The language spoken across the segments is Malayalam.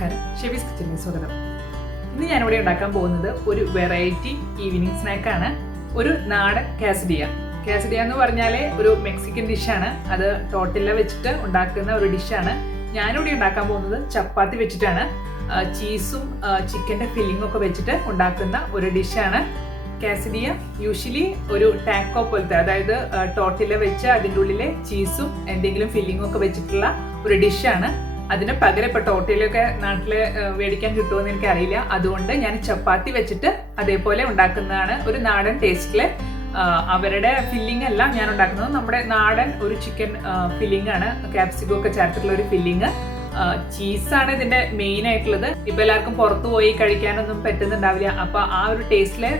നമസ്കാരം, ഷെബീസ് കിച്ചണിലേക്ക് സ്വാഗതം. ഇന്ന് ഞാനിവിടെ ഉണ്ടാക്കാൻ പോകുന്നത് ഒരു വെറൈറ്റി ഈവനിങ് സ്നാക്കാണ്. ഒരു നാടൻ കാസഡിയ. കാസഡിയ എന്ന് പറഞ്ഞാൽ ഒരു മെക്സിക്കൻ ഡിഷാണ്. അത് ടോർട്ടില്ല വെച്ചിട്ട് ഉണ്ടാക്കുന്ന ഒരു ഡിഷാണ്. ഞാനിവിടെ ഉണ്ടാക്കാൻ പോകുന്നത് ചപ്പാത്തി വെച്ചിട്ടാണ്. ചീസും ചിക്കൻ്റെ ഫില്ലിങ്ങും ഒക്കെ വെച്ചിട്ട് ഉണ്ടാക്കുന്ന ഒരു ഡിഷാണ് കാസഡിയ. യൂഷ്വലി ഒരു ടാക്കോ പോലത്തെ, അതായത് ടോർട്ടില്ല വെച്ച് അതിൻ്റെ ഉള്ളിലെ ചീസും എന്തെങ്കിലും ഫില്ലിങ്ങും ഒക്കെ വെച്ചിട്ടുള്ള ഒരു ഡിഷാണ്. അതിന് പകരം ഇപ്പോൾ ടോർട്ടിലൊക്കെ നാട്ടിൽ മേടിക്കാൻ കിട്ടുമെന്ന് എനിക്കറിയില്ല. അതുകൊണ്ട് ഞാൻ ചപ്പാത്തി വെച്ചിട്ട് അതേപോലെ ഉണ്ടാക്കുന്നതാണ്. ഒരു നാടൻ ടേസ്റ്റിൽ അവരുടെ ഫില്ലിംഗ് അല്ല ഞാൻ ഉണ്ടാക്കുന്നത്, നമ്മുടെ നാടൻ ഒരു ചിക്കൻ ഫില്ലിംഗ് ആണ്. ക്യാപ്സിക്കം ഒക്കെ ചേർത്തിട്ടുള്ള ഒരു ഫില്ലിംഗ്. ചീസാണ് ഇതിന്റെ മെയിൻ ആയിട്ടുള്ളത്. ഇപ്പൊ എല്ലാവർക്കും പുറത്തു പോയി കഴിക്കാനൊന്നും പറ്റുന്നുണ്ടാവില്ല. അപ്പൊ ആ ഒരു ടേസ്റ്റില്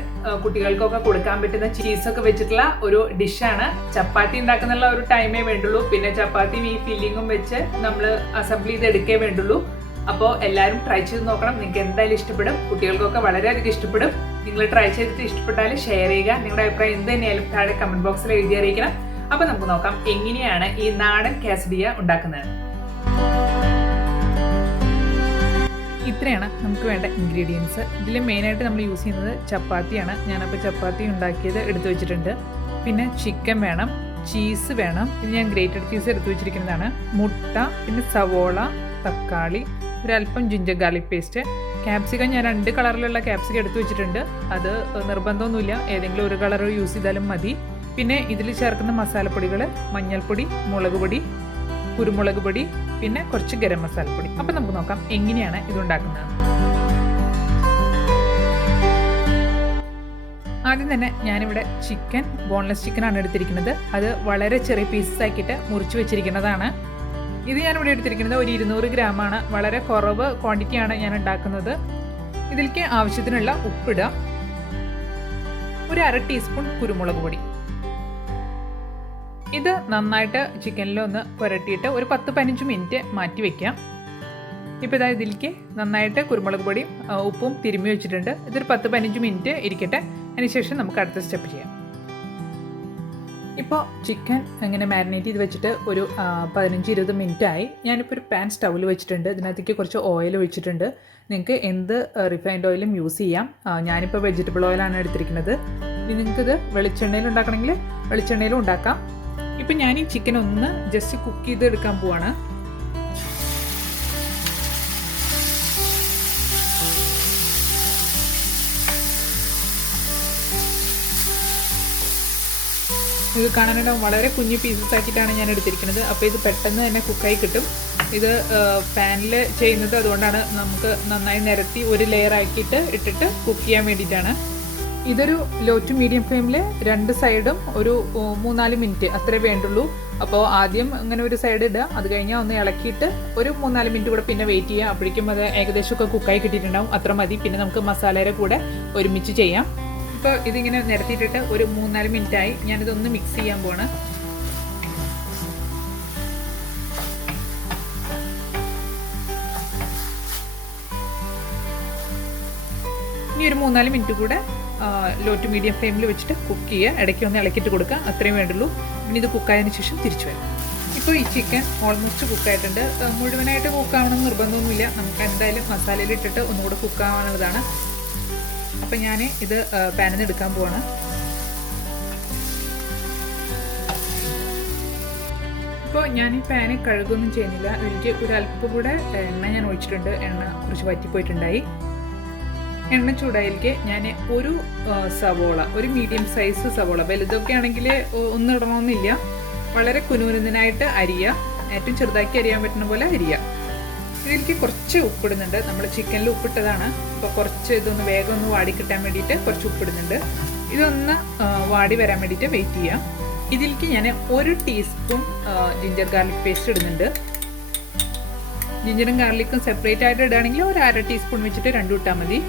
കുട്ടികൾക്കൊക്കെ കൊടുക്കാൻ പറ്റുന്ന ചീസൊക്കെ വെച്ചിട്ടുള്ള ഒരു ഡിഷാണ്. ചപ്പാത്തി ഉണ്ടാക്കുന്നുള്ള ഒരു ടൈമേ വേണ്ടുള്ളൂ. പിന്നെ ചപ്പാത്തിയും ഈ ഫില്ലിങ്ങും വെച്ച് നമ്മൾ അസംബിൾ ചെയ്ത് എടുക്കേ വേണ്ടുള്ളൂ. അപ്പോൾ എല്ലാവരും ട്രൈ ചെയ്ത് നോക്കണം. നിങ്ങൾക്ക് എന്തായാലും ഇഷ്ടപ്പെടും. കുട്ടികൾക്കൊക്കെ വളരെയധികം ഇഷ്ടപ്പെടും. നിങ്ങൾ ട്രൈ ചെയ്തിട്ട് ഇഷ്ടപ്പെട്ടാൽ ഷെയർ ചെയ്യുക. നിങ്ങളുടെ അഭിപ്രായം എന്ത് തന്നെയായാലും താഴെ കമന്റ് ബോക്സിൽ എഴുതി അറിയിക്കണം. അപ്പൊ നമുക്ക് നോക്കാം എങ്ങനെയാണ് ഈ നാടൻ കാസഡിയ ഉണ്ടാക്കുന്നത്. ഇത്രയാണ് നമുക്ക് വേണ്ട ഇൻഗ്രീഡിയൻസ്. ഇതിൽ മെയിനായിട്ട് നമ്മൾ യൂസ് ചെയ്യുന്നത് ചപ്പാത്തിയാണ്. ഞാനപ്പോൾ ചപ്പാത്തി ഉണ്ടാക്കിയത് എടുത്തു വെച്ചിട്ടുണ്ട്. പിന്നെ ചിക്കൻ വേണം, ചീസ് വേണം. ഇത് ഞാൻ ഗ്രേറ്റഡ് ചീസ് എടുത്തു വെച്ചിരിക്കുന്നതാണ്. മുട്ട, പിന്നെ സവോള, തക്കാളി, ഒരല്പം ജിഞ്ചർ ഗാർലിക് പേസ്റ്റ്, ക്യാപ്സിക്കം. ഞാൻ 2 കളറിലുള്ള ക്യാപ്സിക്കം എടുത്തു വെച്ചിട്ടുണ്ട്. അത് നിർബന്ധമൊന്നുമില്ല, ഏതെങ്കിലും ഒരു കളർ യൂസ് ചെയ്താലും മതി. പിന്നെ ഇതിൽ ചേർക്കുന്ന മസാലപ്പൊടികൾ മഞ്ഞൾപ്പൊടി, മുളക് പൊടി, കുരുമുളക് പൊടി, പിന്നെ കുറച്ച് ഗരം മസാലപ്പൊടി. അപ്പം നമുക്ക് നോക്കാം എങ്ങനെയാണ് ഇതുണ്ടാക്കുന്നത്. ആദ്യം തന്നെ ഞാനിവിടെ ചിക്കൻ, ബോൺലെസ് ചിക്കനാണ് എടുത്തിരിക്കുന്നത്. അത് വളരെ ചെറിയ പീസസ് ആക്കിയിട്ട് മുറിച്ച് വെച്ചിരിക്കുന്നതാണ്. ഇത് ഞാനിവിടെ എടുത്തിരിക്കുന്നത് ഒരു 200 ഗ്രാമാണ്. വളരെ കുറവ് ക്വാണ്ടിറ്റിയാണ് ഞാൻ ഉണ്ടാക്കുന്നത്. ഇതിലേക്ക് ആവശ്യത്തിനുള്ള ഉപ്പിടുക, ഒരു 1/2 ടീസ്പൂൺ കുരുമുളക് പൊടി. ഇത് നന്നായിട്ട് ചിക്കനിലൊന്ന് പുരട്ടിയിട്ട് ഒരു 10-15 മിനിറ്റ് മാറ്റി വയ്ക്കാം. ഇപ്പോൾ ഇതാ ഇതിലേക്ക് നന്നായിട്ട് കുരുമുളക് പൊടിയും ഉപ്പും തിരുമ്മി വെച്ചിട്ടുണ്ട്. ഇതൊരു 10-15 മിനിറ്റ് ഇരിക്കട്ടെ. അതിനുശേഷം നമുക്ക് അടുത്ത സ്റ്റെപ്പ് ചെയ്യാം. ഇപ്പോൾ ചിക്കൻ ഇങ്ങനെ മാരിനേറ്റ് ചെയ്ത് വെച്ചിട്ട് ഒരു 15-20 മിനിറ്റ് ആയി. ഞാനിപ്പോൾ ഒരു പാൻ സ്റ്റൗവിൽ വെച്ചിട്ടുണ്ട്. ഇതിനകത്തേക്ക് കുറച്ച് ഓയിൽ ഒഴിച്ചിട്ടുണ്ട്. നിങ്ങൾക്ക് എന്ത് റിഫൈൻഡ് ഓയിലും യൂസ് ചെയ്യാം. ഞാനിപ്പോൾ വെജിറ്റബിൾ ഓയിലാണ് എടുത്തിരിക്കുന്നത്. ഇനി നിങ്ങൾക്കിത് വെളിച്ചെണ്ണയിൽ ഉണ്ടാക്കണമെങ്കിൽ വെളിച്ചെണ്ണയിലും ഉണ്ടാക്കാം. ഇപ്പം ഞാൻ ഈ ചിക്കൻ ഒന്ന് ജസ്റ്റ് കുക്ക് ചെയ്ത് എടുക്കാൻ പോവാണ്. ഇത് കാണാനായിട്ട് വളരെ കുഞ്ഞു പീസസ് ആക്കിയിട്ടാണ് ഞാൻ എടുത്തിരിക്കുന്നത്. അപ്പോൾ ഇത് പെട്ടെന്ന് തന്നെ കുക്കായി കിട്ടും. ഇത് പാനിൽ ചെയ്യുന്നത് അതുകൊണ്ടാണ് നമുക്ക് നന്നായി നിരത്തി ഒരു ലെയർ ആക്കിയിട്ട് ഇട്ടിട്ട് കുക്ക് ചെയ്യാൻ വേണ്ടിയിട്ടാണ്. ഇതൊരു ലോ ടു മീഡിയം ഫ്ലെയിമിൽ 2 സൈഡും ഒരു 3-4 മിനിറ്റ് അത്രേ വേണ്ടുള്ളൂ. അപ്പോൾ ആദ്യം ഇങ്ങനെ ഒരു സൈഡ് ഇടുക, അത് കഴിഞ്ഞാൽ ഒന്ന് ഇളക്കിയിട്ട് ഒരു 3-4 മിനിറ്റ് കൂടെ പിന്നെ വെയിറ്റ് ചെയ്യുക. അപ്പോഴേക്കും അത് ഏകദേശമൊക്കെ കുക്കായി കിട്ടിയിട്ടുണ്ടാവും. അത്ര മതി. പിന്നെ നമുക്ക് മസാലയുടെ കൂടെ ഒരുമിച്ച് ചെയ്യാം. ഇപ്പോൾ ഇതിങ്ങനെ നിരത്തിയിട്ടിട്ട് ഒരു 3-4 മിനിറ്റായി. ഞാനിതൊന്ന് മിക്സ് ചെയ്യാൻ പോവാണ്. ഇനി ഒരു 3-4 മിനിറ്റ് കൂടെ ലോ ടു മീഡിയം ഫ്ലെയിമിൽ വെച്ചിട്ട് കുക്ക് ചെയ്യുക. ഇടയ്ക്ക് ഒന്ന് ഇളക്കിയിട്ട് കൊടുക്കുക. അത്രയും വേണ്ടുള്ളൂ. ഇനി ഇത് കുക്കായതിന് ശേഷം തിരിച്ചു വരാം. ഇപ്പോൾ ഈ ചിക്കൻ ഓൾമോസ്റ്റ് കുക്കായിട്ടുണ്ട്. മുഴുവനായിട്ട് കുക്കാവണമെന്ന് നിർബന്ധമൊന്നുമില്ല. നമുക്ക് എന്തായാലും മസാലയിൽ ഇട്ടിട്ട് ഒന്നുകൂടെ കുക്കാവാനുള്ളതാണ്. അപ്പം ഞാൻ ഇത് പാനിൽ നിന്ന് എടുക്കാൻ പോവാണ്. ഇപ്പോൾ ഞാൻ ഈ പാന് കഴുകൊന്നും ചെയ്യുന്നില്ല. എനിക്ക് ഒരു അല്പം കൂടെ എണ്ണ ഞാൻ ഒഴിച്ചിട്ടുണ്ട്. എണ്ണ കുറച്ച് വറ്റിപ്പോയിട്ടുണ്ടായി. എണ്ണ ചൂടായിലേക്ക് ഞാൻ ഒരു സവോള, ഒരു മീഡിയം സൈസ് സവോള, വലുതൊക്കെ ആണെങ്കിൽ ഒന്നും ഇടണമെന്നില്ല, വളരെ കുനുകുനായിട്ട് അരിയുക. ഏറ്റവും ചെറുതാക്കി അരിയാൻ പറ്റുന്ന പോലെ അരിയുക. ഇതിലേക്ക് കുറച്ച് ഉപ്പിടുന്നുണ്ട്. നമ്മൾ ചിക്കനിൽ ഉപ്പിട്ടതാണ്. അപ്പോൾ കുറച്ച് ഇതൊന്ന് വേഗം ഒന്ന് വാടി കിട്ടാൻ വേണ്ടിയിട്ട് കുറച്ച് ഉപ്പിടുന്നുണ്ട്. ഇതൊന്ന് വാടി വരാൻ വേണ്ടിയിട്ട് വെയിറ്റ് ചെയ്യാം. ഇതിലേക്ക് ഞാൻ 1 ടീസ്പൂൺ ജിഞ്ചർ ഗാർലിക് പേസ്റ്റ് ഇടുന്നുണ്ട്. ജിഞ്ചറും ഗാർലിക്കും സെപ്പറേറ്റ് ആയിട്ട് ഇടുകയാണെങ്കിൽ ഒരു 1/2 ടീസ്പൂൺ വെച്ചിട്ട് 2 ഇട്ടാൽ മതി.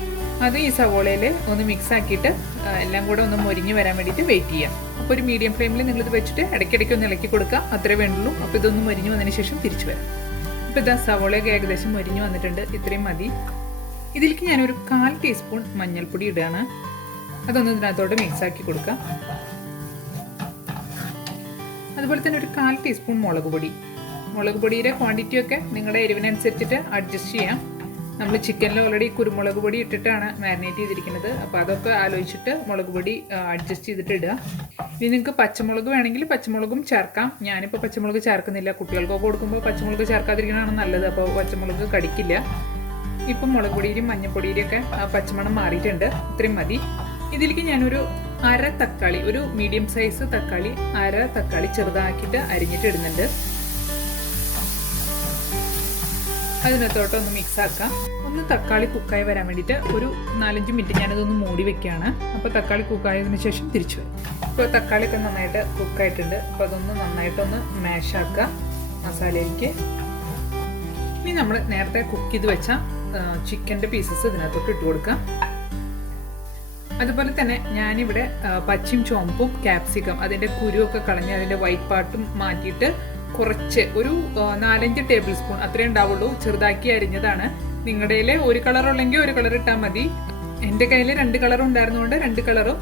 അത് ഈ സവോളയിൽ ഒന്ന് മിക്സ് ആക്കിയിട്ട് എല്ലാം കൂടെ ഒന്ന് മൊരിഞ്ഞ് വരാൻ വേണ്ടിയിട്ട് വെയിറ്റ് ചെയ്യാം. അപ്പോൾ ഒരു മീഡിയം ഫ്ലെയിമിൽ നിങ്ങളിത് വെച്ചിട്ട് ഇടയ്ക്കിടയ്ക്ക് ഒന്ന് ഇളക്കി കൊടുക്കുക. അത്രേ വേണ്ടുള്ളൂ. അപ്പോൾ ഇതൊന്ന് മൊരിഞ്ഞ് വന്നതിന് ശേഷം തിരിച്ചു വരാം. ഇപ്പോൾ ഇതാ സവോളയൊക്കെ ഏകദേശം മൊരിഞ്ഞ് വന്നിട്ടുണ്ട്. ഇത്രയും മതി. ഇതിലേക്ക് ഞാനൊരു 1/4 ടീസ്പൂൺ മഞ്ഞൾപ്പൊടി ഇടുകയാണ്. അതൊന്ന് ഇതിനകത്തോട്ട് മിക്സ് ആക്കി കൊടുക്കുക. അതുപോലെ തന്നെ ഒരു 1/4 ടീസ്പൂൺ മുളക് പൊടി. മുളക് പൊടിയുടെ ക്വാണ്ടിറ്റിയൊക്കെ നിങ്ങളുടെ എരിവിനനുസരിച്ചിട്ട് അഡ്ജസ്റ്റ് ചെയ്യാം. നമ്മൾ ചിക്കനിൽ ഓൾറെഡി കുരുമുളക് പൊടി ഇട്ടിട്ടാണ് മാരിനേറ്റ് ചെയ്തിരിക്കുന്നത്. അപ്പോൾ അതൊക്കെ ആലോചിച്ചിട്ട് മുളക് പൊടി അഡ്ജസ്റ്റ് ചെയ്തിട്ട് ഇടുക. ഇനി നിങ്ങൾക്ക് പച്ചമുളക് വേണമെങ്കിൽ പച്ചമുളകും ചേർക്കാം. ഞാനിപ്പോൾ പച്ചമുളക് ചേർക്കുന്നില്ല. കുട്ടികൾക്കൊക്കെ കൊടുക്കുമ്പോൾ പച്ചമുളക് ചേർക്കാതിരിക്കുന്നതാണ് നല്ലത്. അപ്പോൾ പച്ചമുളക് കടിക്കില്ല. ഇപ്പം മുളക് പൊടിയിലും മഞ്ഞൾപ്പൊടിയിലൊക്കെ പച്ചമണം മാറിയിട്ടുണ്ട്. ഇത്രയും മതി. ഇതിലേക്ക് ഞാനൊരു അര തക്കാളി, ഒരു മീഡിയം സൈസ് തക്കാളി, അര തക്കാളി ചെറുതാക്കിയിട്ട് അരിഞ്ഞിട്ട് ഇടുന്നുണ്ട്. അതിനകത്തോട്ടൊന്ന് മിക്സ് ആക്കാം. ഒന്ന് തക്കാളി കുക്കായി വരാൻ വേണ്ടിയിട്ട് ഒരു 4-5 മിനിറ്റ് ഞാനതൊന്ന് മൂടി വെക്കുകയാണ്. അപ്പോൾ തക്കാളി കുക്കായതിനു ശേഷം തിരിച്ചു വരും. ഇപ്പോൾ തക്കാളിയൊക്കെ നന്നായിട്ട് കുക്കായിട്ടുണ്ട്. അപ്പോൾ അതൊന്ന് നന്നായിട്ടൊന്ന് മാഷ് ആക്കുക മസാലയിലേക്ക്. ഇനി നമ്മൾ നേരത്തെ കുക്ക് ചെയ്ത് വെച്ച ചിക്കൻ്റെ പീസസ് ഇതിനകത്തോട്ട് ഇട്ട് കൊടുക്കാം. അതുപോലെ തന്നെ ഞാനിവിടെ പച്ചയും ചുവപ്പും ക്യാപ്സിക്കം അതിൻ്റെ കുരുവൊക്കെ കളഞ്ഞ് അതിൻ്റെ വൈറ്റ് പാർട്ടും മാറ്റിയിട്ട് കുറച്ച് ഒരു 4-5 ടേബിൾ സ്പൂൺ അത്രേ ഉണ്ടാവുള്ളൂ ചെറുതാക്കി അരിഞ്ഞതാണ്. നിങ്ങളുടെ കയ്യിൽ ഒരു കളർ ഉള്ളെങ്കിൽ ഒരു കളർ ഇട്ടാൽ മതി. എൻ്റെ കയ്യിൽ 2 കളറും ഉണ്ടായിരുന്നുകൊണ്ട് 2 കളറും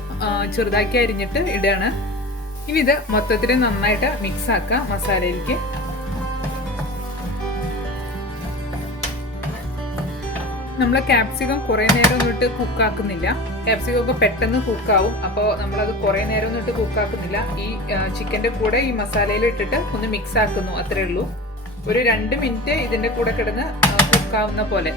ചെറുതാക്കി അരിഞ്ഞിട്ട് ഇടുകയാണ്. ഇനി ഇത് മൊത്തത്തിൽ നന്നായിട്ട് മിക്സ് ആക്കുക മസാലയിലേക്ക്. നമ്മൾ ക്യാപ്സിക്കം കുറേ നേരം ഒന്നിട്ട് കുക്കാക്കുന്നില്ല. ക്യാപ്സിക്കം ഒക്കെ പെട്ടെന്ന് കുക്കാവും. അപ്പോൾ നമ്മളത് കുറേ നേരം ഒന്നിട്ട് കുക്കാക്കുന്നില്ല. ഈ ചിക്കൻ്റെ കൂടെ ഈ മസാലയിൽ ഇട്ടിട്ട് ഒന്ന് മിക്സ് ആക്കുന്നു, അത്രേ ഉള്ളൂ. ഒരു 2 മിനിറ്റ് ഇതിൻ്റെ കൂടെ കിടന്ന് കുക്കാവുന്ന പോലെ.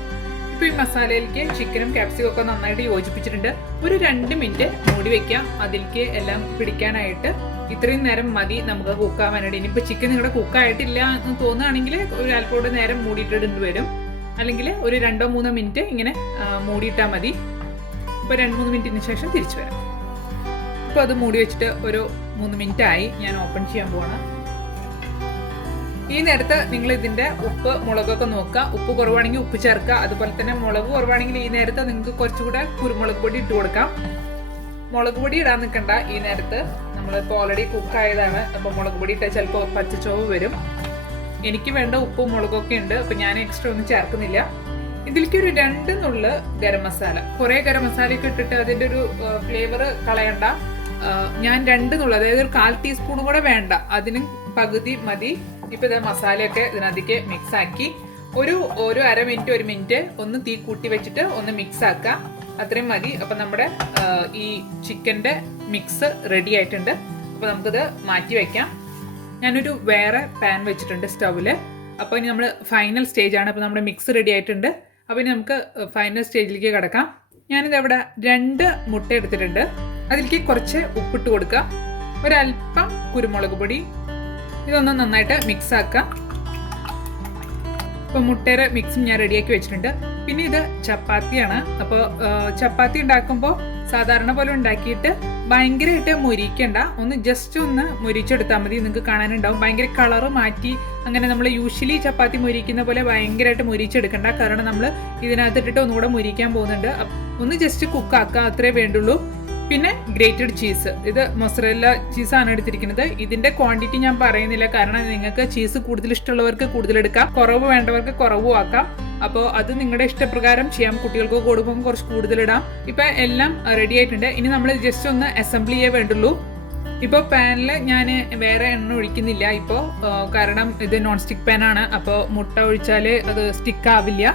ഇപ്പോൾ ഈ മസാലയിലേക്ക് ചിക്കനും ക്യാപ്സിക്കം ഒക്കെ നന്നായിട്ട് യോജിപ്പിച്ചിട്ടുണ്ട്. ഒരു 2 മിനിറ്റ് മൂടി വയ്ക്കാം അതിലേക്ക് എല്ലാം പിടിക്കാനായിട്ട്. ഇത്രയും നേരം മതി നമുക്ക് കുക്കാവാനായിട്ട്. ഇനിയിപ്പോൾ ചിക്കൻ നിങ്ങളുടെ കുക്കായിട്ടില്ല എന്ന് തോന്നുകയാണെങ്കിൽ ഒരു അല്പോടെ നേരം മൂടിയിട്ടിടേണ്ടി വരും. അല്ലെങ്കിൽ ഒരു 2-3 മിനിറ്റ് ഇങ്ങനെ മൂടിയിട്ടാൽ മതി. ഇപ്പോൾ 2-3 മിനിറ്റിന് ശേഷം തിരിച്ചു വരാം. ഇപ്പോൾ അത് മൂടി വെച്ചിട്ട് ഒരു 3 മിനിറ്റ് ആയി. ഞാൻ ഓപ്പൺ ചെയ്യാൻ പോവാണ്. ഈ നേരത്ത് നിങ്ങൾ ഇതിൻ്റെ ഉപ്പ് മുളകൊക്കെ നോക്കുക. ഉപ്പ് കുറവാണെങ്കിൽ ഉപ്പ് ചേർക്കുക. അതുപോലെ തന്നെ മുളക് കുറവാണെങ്കിൽ ഈ നേരത്ത് നിങ്ങൾക്ക് കുറച്ചുകൂടെ കുരുമുളക് പൊടി ഇട്ട് കൊടുക്കാം. മുളക് പൊടി ഇടാൻ നിൽക്കണ്ട ഈ നേരത്ത്. നമ്മളിപ്പോൾ ഓൾറെഡി കുക്കായതാണ്. അപ്പോൾ മുളക് പൊടി ഇട്ടാൽ ചിലപ്പോൾ പച്ചച്ചോവ് വരും. എനിക്ക് വേണ്ട ഉപ്പും മുളകൊക്കെ ഉണ്ട്. അപ്പം ഞാൻ എക്സ്ട്രാ ഒന്നും ചേർക്കുന്നില്ല. ഇതിലേക്ക് ഒരു 2 നുള്ള് ഗരം മസാല. കുറേ ഗരം മസാലയൊക്കെ ഇട്ടിട്ട് അതിൻ്റെ ഒരു ഫ്ലേവർ കളയണ്ട. ഞാൻ 2 നുള്ള്, അതായത് ഒരു 1/4 ടീസ്പൂണും കൂടെ വേണ്ട, അതിനും പകുതി മതി. ഇപ്പം ഇത് മസാലയൊക്കെ ഇതിനകത്തേക്ക് മിക്സ് ആക്കി ഒരു അര മിനിറ്റ് 1 മിനിറ്റ് ഒന്ന് തീ കൂട്ടി വെച്ചിട്ട് ഒന്ന് മിക്സ് ആക്കുക. അത്രയും മതി. അപ്പം നമ്മുടെ ഈ ചിക്കൻ്റെ മിക്സ് റെഡി ആയിട്ടുണ്ട്. അപ്പോൾ നമുക്കിത് മാറ്റി വയ്ക്കാം. ഞാനൊരു വേറെ പാൻ വെച്ചിട്ടുണ്ട് സ്റ്റൗവിൽ. അപ്പോൾ ഇനി നമ്മൾ ഫൈനൽ സ്റ്റേജാണ്. അപ്പോൾ നമ്മുടെ മിക്സ് റെഡി ആയിട്ടുണ്ട്. അപ്പോൾ ഇനി നമുക്ക് ഫൈനൽ സ്റ്റേജിലേക്ക് കിടക്കാം. ഞാനിത് അവിടെ 2 മുട്ട എടുത്തിട്ടുണ്ട്. അതിലേക്ക് കുറച്ച് ഉപ്പിട്ട് കൊടുക്കുക, ഒരല്പം കുരുമുളക് പൊടി. ഇതൊന്ന് നന്നായിട്ട് മിക്സ് ആക്കുക. ഇപ്പോൾ മുട്ടയുടെ മിക്സും ഞാൻ റെഡിയാക്കി വെച്ചിട്ടുണ്ട്. പിന്നെ ഇത് ചപ്പാത്തിയാണ്. അപ്പോൾ ചപ്പാത്തി ഉണ്ടാക്കുമ്പോൾ സാധാരണ പോലെ ഉണ്ടാക്കിയിട്ട് ഭയങ്കരമായിട്ട് മുരിക്കണ്ട, ഒന്ന് ജസ്റ്റ് ഒന്ന് മുരിച്ചെടുത്താൽ മതി. നിങ്ങൾക്ക് കാണാനുണ്ടാവും ഭയങ്കര കളറ് മാറ്റി. അങ്ങനെ നമ്മൾ യൂഷ്വലി ചപ്പാത്തി മുരിക്കുന്ന പോലെ ഭയങ്കരമായിട്ട് മുരിച്ചെടുക്കണ്ട. കാരണം നമ്മൾ ഇതിനകത്തിട്ടിട്ട് ഒന്നുകൂടെ മുരിക്കാൻ പോകുന്നുണ്ട്. ഒന്ന് ജസ്റ്റ് കുക്കാക്കുക, അത്രേ വേണ്ടുള്ളൂ. പിന്നെ ഗ്രേറ്റഡ് ചീസ്, ഇത് മൊസറല്ല ചീസാണ് എടുത്തിരിക്കുന്നത്. ഇതിന്റെ ക്വാണ്ടിറ്റി ഞാൻ പറയുന്നില്ല, കാരണം നിങ്ങൾക്ക് ചീസ് കൂടുതൽ ഇഷ്ടമുള്ളവർക്ക് കൂടുതൽ എടുക്കാം, കുറവ് വേണ്ടവർക്ക് കുറവും ആക്കാം. അപ്പോൾ അത് നിങ്ങളുടെ ഇഷ്ടപ്രകാരം ചെയ്യാം. കുട്ടികൾക്ക് കൊടുക്കുമ്പോൾ കുറച്ച് കൂടുതലിടാം. ഇപ്പം എല്ലാം റെഡി ആയിട്ടുണ്ട്. ഇനി നമ്മൾ ജസ്റ്റ് ഒന്ന് അസംബിൾ ചെയ്യാൻ വേണ്ടുള്ളൂ. ഇപ്പോൾ പാനിൽ ഞാൻ വേറെ എണ്ണ ഒഴിക്കുന്നില്ല ഇപ്പോൾ, കാരണം ഇത് നോൺ സ്റ്റിക്ക് പാനാണ്. അപ്പോൾ മുട്ട ഒഴിച്ചാൽ അത് സ്റ്റിക്ക് ആവില്ല.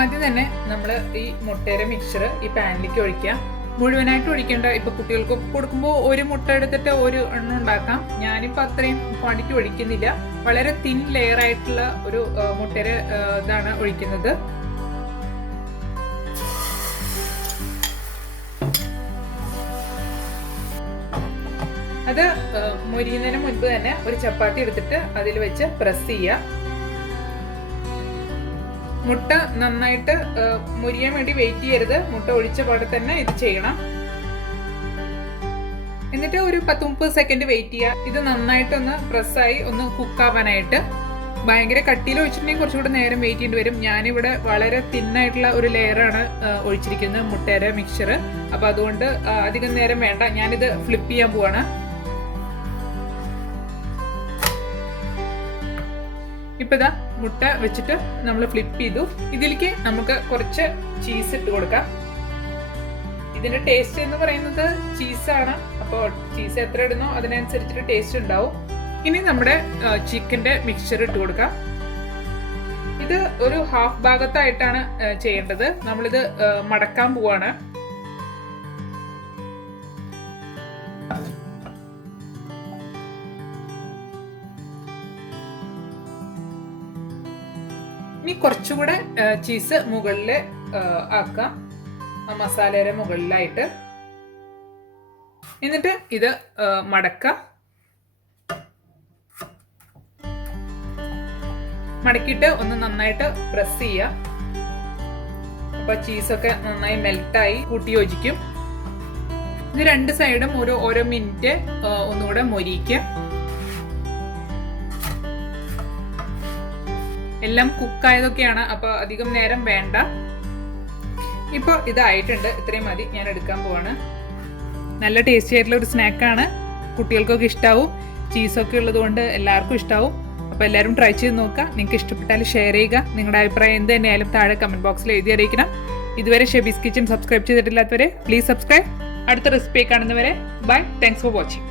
ആദ്യം തന്നെ നമ്മൾ ഈ മുട്ടയുടെ മിക്സ്ചർ ഈ പാനിലേക്ക് ഒഴിക്കുക. മുഴുവനായിട്ട് ഒഴിക്കേണ്ട. ഇപ്പോൾ കുട്ടികൾക്ക് കൊടുക്കുമ്പോൾ ഒരു മുട്ട എടുത്തിട്ട് ഒരു എണ്ണ ഉണ്ടാക്കാം. ഞാനിപ്പോൾ അത്രയും ക്വാണ്ടിറ്റി ഒഴിക്കുന്നില്ല. വളരെ തിൻ ലെയർ ആയിട്ടുള്ള ഒരു മുട്ടയുടെ ഇതാണ് ഒഴിക്കുന്നത്. അത് മൊരിയുന്നതിന് മുൻപ് തന്നെ ഒരു ചപ്പാത്തി എടുത്തിട്ട് അതിൽ വെച്ച് പ്രസ് ചെയ്യുക. മുട്ട നന്നായിട്ട് മൊരിയാൻ വേണ്ടി വെയിറ്റ് ചെയ്യരുത്. മുട്ട ഒഴിച്ച പാടെ തന്നെ ഇത് ചെയ്യണം. എന്നിട്ട് ഒരു 10-30 സെക്കൻഡ് വെയിറ്റ് ചെയ്യുക. ഇത് നന്നായിട്ടൊന്ന് പ്രസ്സായി ഒന്ന് കുക്കാവാനായിട്ട്. ഭയങ്കര കട്ടിയിൽ ഒഴിച്ചിട്ടുണ്ടെങ്കിൽ കുറച്ചുകൂടെ നേരം വെയിറ്റ് ചെയ്യേണ്ടി വരും. ഞാനിവിടെ വളരെ തിന്നായിട്ടുള്ള ഒരു ലെയറാണ് ഒഴിച്ചിരിക്കുന്നത് മുട്ടയുടെ മിക്സ്ചർ. അപ്പോൾ അതുകൊണ്ട് അധികം നേരം വേണ്ട. ഞാനിത് ഫ്ലിപ്പ് ചെയ്യാൻ പോവാണ്. ഇപ്പം ഇതാ മുട്ട വെച്ചിട്ട് നമ്മൾ ഫ്ലിപ്പ് ചെയ്തു. ഇതിലേക്ക് നമുക്ക് കുറച്ച് ചീസ് ഇട്ട് കൊടുക്കാം. ഇതിന്റെ ടേസ്റ്റ് എന്ന് പറയുന്നത് ചീസാണ്. അപ്പോൾ ചീസ് എത്ര ഇടുന്നോ അതിനനുസരിച്ചിട്ട് ടേസ്റ്റ് ഉണ്ടാവും. ഇനി നമ്മുടെ ചിക്കൻ്റെ മിക്സ്ചർ ഇട്ട് കൊടുക്കാം. ഇത് ഒരു ഹാഫ് ഭാഗത്തായിട്ടാണ് ചെയ്യേണ്ടത്. നമ്മളിത് മടക്കാൻ പോവാണ്. ഇനി കുറച്ചുകൂടെ ചീസ് മുകളിൽ ആക്കാം, മസാലയുടെ മുകളിലായിട്ട്. എന്നിട്ട് ഇത് മടക്കാം. മടക്കിയിട്ട് ഒന്ന് നന്നായിട്ട് പ്രസ് ചെയ്യുക. അപ്പൊ ചീസൊക്കെ നന്നായി മെൽറ്റായി കൂട്ടി യോജിക്കും. ഇത് രണ്ട് സൈഡും ഓരോ മിനിറ്റ് ഒന്നുകൂടെ മൊരിക്കുക. എല്ലാം കുക്കായതൊക്കെയാണ്, അപ്പൊ അധികം നേരം വേണ്ട. ഇപ്പൊ ഇതായിട്ടുണ്ട്, ഇത്രയും മതി. ഞാൻ എടുക്കാൻ പോവാണ്. നല്ല ടേസ്റ്റി ആയിട്ടുള്ള ഒരു സ്നാക്കാണ്, കുട്ടികൾക്കൊക്കെ ഇഷ്ടാവും. ചീസൊക്കെ ഉള്ളത് കൊണ്ട് എല്ലാവർക്കും ഇഷ്ടാവും. അപ്പോൾ എല്ലാവരും ട്രൈ ചെയ്ത് നോക്കുക. നിങ്ങൾക്ക് ഇഷ്ടപ്പെട്ടാൽ ഷെയർ ചെയ്യുക. നിങ്ങളുടെ അഭിപ്രായം എന്ത് തന്നെയായാലും താഴെ കമന്റ് ബോക്സിൽ എഴുതി അറിയിക്കണം. ഇതുവരെ Shebi's kitchen subscribe ചെയ്തിട്ടില്ലാത്തവരെ please subscribe. അടുത്ത റെസിപ്പി കാണുന്നവരെ ബൈ. Thanks for watching.